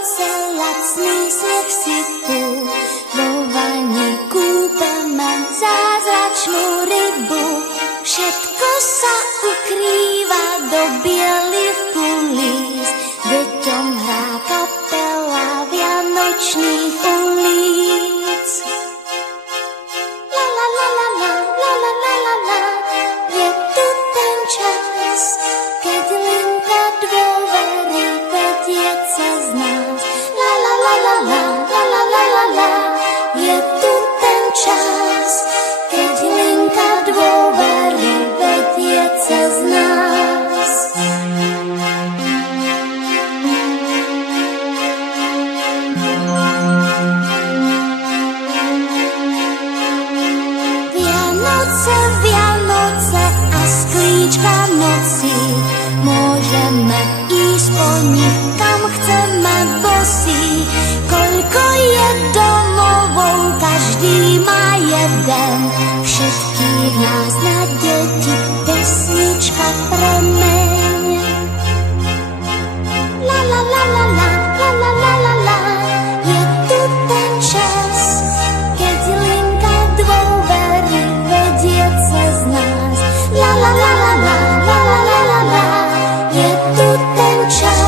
Vianoce, lacný sneh sypú, vo vani kúpeme zázračnú rybu. Všetko sa ukrýva do bielých kulís, deťom hrá kapela vianočných ulic. La la la la la, la la la la la, je tu ten čas, keď linka dôvery vedie cez nás. La la la la la, la la la la la, je tu ten čas, keď linka dôvery vedie cez nás. Vianoce, Vianoce a sklíčka noci, môžeme ísť po nich, kam chceme bosí. Koľko je domovou, každý má jeden, všetkých nás na deti pesnička premeň. La la la la la, la la la la la, je tu ten čas, keď linka dôvery vedie cez nás. La la la la la, la la la la la, je tu ten čas,